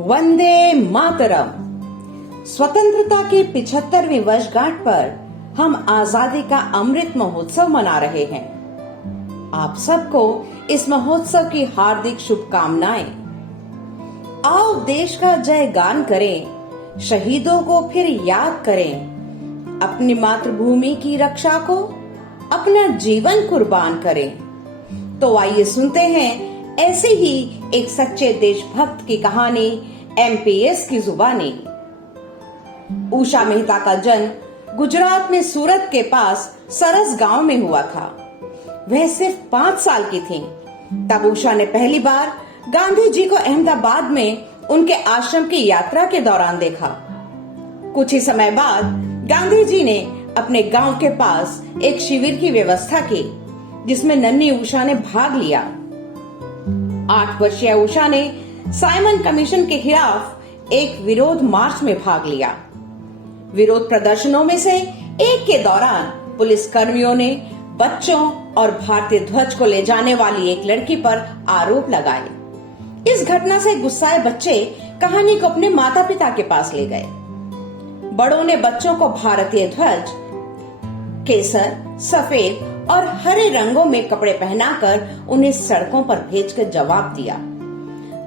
वंदे मातरम। स्वतंत्रता की 75वीं वर्षगांठ पर हम आजादी का अमृत महोत्सव मना रहे हैं। आप सबको इस महोत्सव की हार्दिक शुभकामनाएं। आओ देश का जय गान करें, शहीदों को फिर याद करें, अपनी मातृभूमि की रक्षा को अपना जीवन कुर्बान करें। तो आइए सुनते हैं ऐसे ही एक सच्चे देशभक्त की कहानी एमपीएस की जुबानी। उषा मेहता का जन्म गुजरात में सूरत के पास सरस गांव में हुआ था। वह सिर्फ 5 साल की थी तब उषा ने पहली बार गांधी जी को अहमदाबाद में उनके आश्रम की यात्रा के दौरान देखा। कुछ ही समय बाद गांधी जी ने अपने गांव के पास एक शिविर की व्यवस्था की जिसमें नन्ही उषा ने भाग लिया। 8 वर्षीय उषा ने साइमन कमीशन के खिलाफ एक विरोध मार्च में भाग लिया। विरोध प्रदर्शनों में से एक के दौरान पुलिस कर्मियों ने बच्चों और भारतीय ध्वज को ले जाने वाली एक लड़की पर आरोप लगाए। इस घटना से गुस्साए बच्चे कहानी को अपने माता पिता के पास ले गए। बड़ों ने बच्चों को भारतीय ध्वज, केसर, सफेद और हरे रंगों में कपड़े पहनाकर उन्हें सड़कों पर भेजकर जवाब दिया।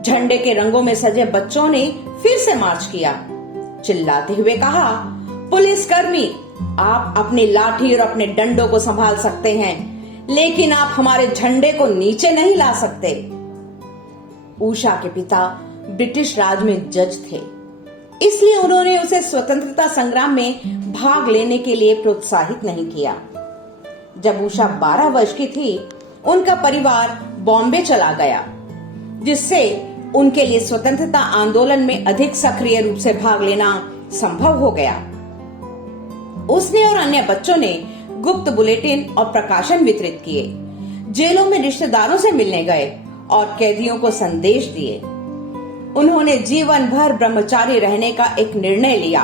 झंडे के रंगों में सजे बच्चों ने फिर से मार्च किया, चिल्लाते हुए कहा, पुलिस कर्मी, आप अपनी लाठी और अपने डंडों को संभाल सकते हैं, लेकिन आप हमारे झंडे को नीचे नहीं ला सकते। उषा के पिता ब्रिटिश राज में जज थे, इसलिए उन्होंने उसे स्वतंत्रता संग्राम में भाग लेने के लिए प्रोत्साहित नहीं किया। जब उषा 12 वर्ष की थी, उनका परिवार बॉम्बे चला गया, जिससे उनके लिए स्वतंत्रता आंदोलन में अधिक सक्रिय रूप से भाग लेना संभव हो गया। उसने और अन्य बच्चों ने गुप्त बुलेटिन और प्रकाशन वितरित किए, जेलों में रिश्तेदारों से मिलने गए और कैदियों को संदेश दिए। उन्होंने जीवन भर ब्रह्मचारी रहने का एक निर्णय लिया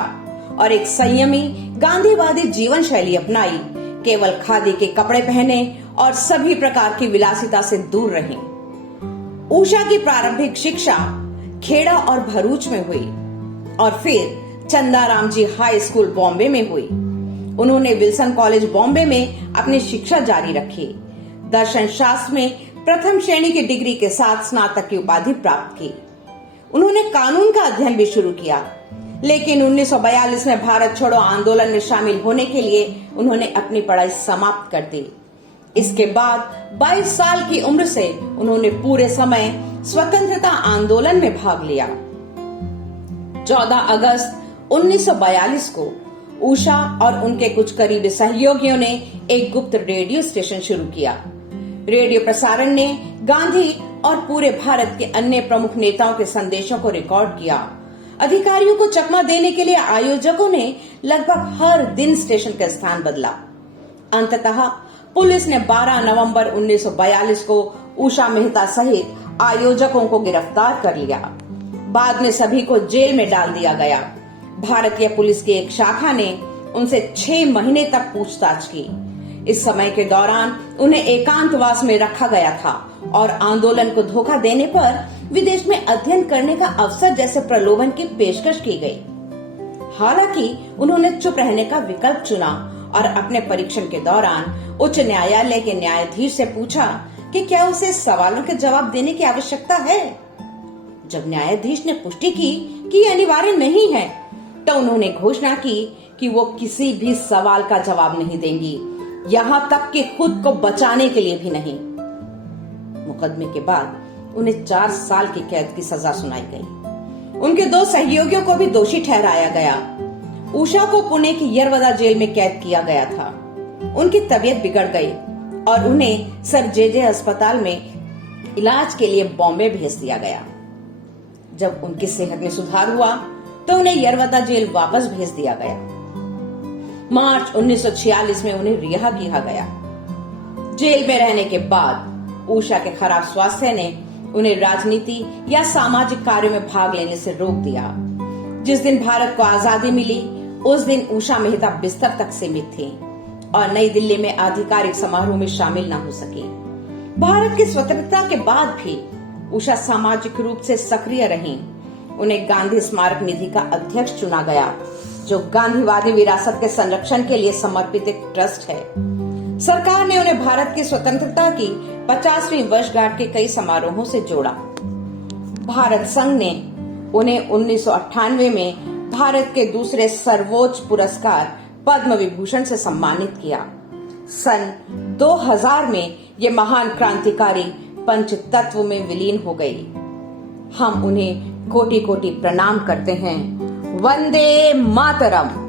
और एक संयमी गांधीवादी जीवन शैली अपनाई। केवल खादी के कपड़े पहने और सभी प्रकार की विलासिता से दूर रहे। उषा की प्रारंभिक शिक्षा खेड़ा और भरूच में हुई और फिर चंदाराम जी हाई स्कूल बॉम्बे में हुई। उन्होंने विल्सन कॉलेज बॉम्बे में अपनी शिक्षा जारी रखी। दर्शन शास्त्र में प्रथम श्रेणी की डिग्री के साथ स्नातक की उपाधि प्राप्त की। उन्होंने कानून का अध्ययन भी शुरू किया, लेकिन 1942 में भारत छोड़ो आंदोलन में शामिल होने के लिए उन्होंने अपनी पढ़ाई समाप्त कर दी। इसके बाद 22 साल की उम्र से उन्होंने पूरे समय स्वतंत्रता आंदोलन में भाग लिया। 14 अगस्त 1942 को उषा और उनके कुछ करीबी सहयोगियों ने एक गुप्त रेडियो स्टेशन शुरू किया। रेडियो प्रसारण ने गांधी और पूरे भारत के अन्य प्रमुख नेताओं के संदेशों को रिकॉर्ड किया। अधिकारियों को चकमा देने के लिए आयोजकों ने लगभग हर दिन स्टेशन का स्थान बदला। अंततः पुलिस ने 12 नवंबर 1942 को उषा मेहता सहित आयोजकों को गिरफ्तार कर लिया। बाद में सभी को जेल में डाल दिया गया। भारतीय पुलिस की एक शाखा ने उनसे 6 महीने तक पूछताछ की। इस समय के दौरान उन्हें एकांतवास में रखा गया था और आंदोलन को धोखा देने पर विदेश में अध्ययन करने का अवसर जैसे प्रलोभन की पेशकश की गई। हालांकि उन्होंने चुप रहने का विकल्प चुना और अपने परीक्षण के दौरान उच्च न्यायालय के न्यायाधीश से पूछा कि क्या उसे सवालों के जवाब देने की आवश्यकता है। जब न्यायाधीश ने पुष्टि की कि यह अनिवार्य नहीं है, तो उन्होंने घोषणा की कि वो किसी भी सवाल का जवाब नहीं देंगी, यहाँ तक कि खुद को बचाने के लिए भी नहीं। मुकदमे के बाद उन्हें 4 साल की कैद की सजा सुनाई गई। उनके 2 सहयोगियों को भी दोषी ठहराया गया। उषा को पुणे की यरवदा जेल में कैद किया गया था। उनकी तबीयत बिगड़ गई और उन्हें सर जे अस्पताल में इलाज के लिए बॉम्बे भेज दिया गया। जब उनकी सेहत में सुधार हुआ तो उन्हें यरवदा जेल वापस भेज दिया गया। मार्च 1946 में उन्हें रिहा किया गया। जेल में रहने के बाद उषा के खराब स्वास्थ्य ने उन्हें राजनीति या सामाजिक कार्यों में भाग लेने से रोक दिया। जिस दिन भारत को आजादी मिली, उस दिन उषा मेहता बिस्तर तक सीमित थी और नई दिल्ली में आधिकारिक समारोह में शामिल न हो सकी। भारत की स्वतंत्रता के बाद भी उषा सामाजिक रूप से सक्रिय रहीं। उन्हें गांधी स्मारक निधि का अध्यक्ष चुना गया, जो गांधीवादी विरासत के संरक्षण के लिए समर्पित एक ट्रस्ट है। सरकार ने उन्हें भारत की स्वतंत्रता की 50वीं वर्षगांठ के कई समारोहों से जोड़ा। भारत संघ ने उन्हें 1998 में भारत के दूसरे सर्वोच्च पुरस्कार पद्म विभूषण से सम्मानित किया। सन 2000 में ये महान क्रांतिकारी पंचतत्व में विलीन हो गई। हम उन्हें कोटि कोटि प्रणाम करते हैं। वंदे मातरम।